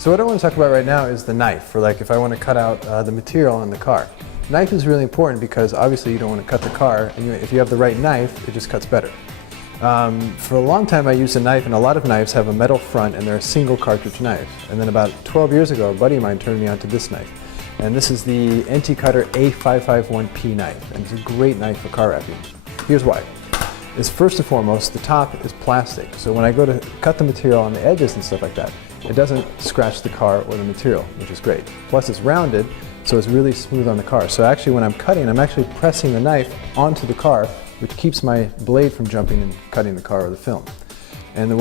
So what I want to talk about right now is the knife, for like if I want to cut out the material on the car. Knife is really important because obviously you don't want to cut the car, and if you have the right knife, it just cuts better. For a long time I used a knife, and a lot of knives have a metal front and they're a single cartridge knife. And then about 12 years ago, a buddy of mine turned me on to this knife. And this is the Nt Cutter A551-P knife, and it's a great knife for car wrapping. Here's why. First and foremost, the top is plastic, so when I go to cut the material on the edges and stuff like that, it doesn't scratch the car or the material, which is great. Plus it's rounded, so it's really smooth on the car. So actually when I'm cutting, I'm actually pressing the knife onto the car, which keeps my blade from jumping and cutting the car or the film. And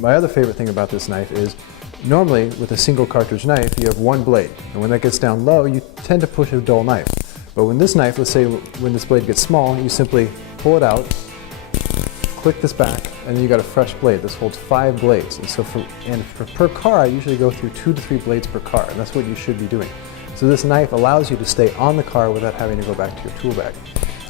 my other favorite thing about this knife is, normally with a single cartridge knife, you have one blade, and when that gets down low, you tend to push a dull knife. But when this knife, let's say when this blade gets small, you simply pull it out, click this back, and then you got a fresh blade. This holds 5 blades, and so for per car, I usually go through 2 to 3 blades per car, and that's what you should be doing. So this knife allows you to stay on the car without having to go back to your tool bag.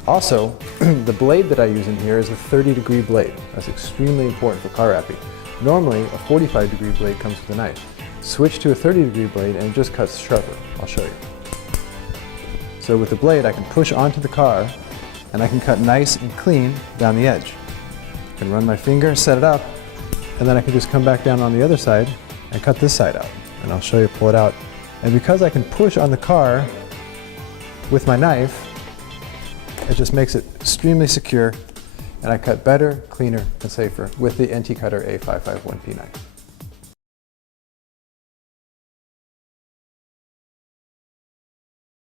Also, the blade that I use in here is a 30-degree blade. That's extremely important for car wrapping. Normally, a 45-degree blade comes with a knife. Switch to a 30-degree blade and it just cuts sharper. I'll show you. So with the blade, I can push onto the car and I can cut nice and clean down the edge. I can run my finger, set it up, and then I can just come back down on the other side and cut this side out. And I'll show you, pull it out. And because I can push on the car with my knife, it just makes it extremely secure, and I cut better, cleaner, and safer with the Nt Cutter A551-P knife.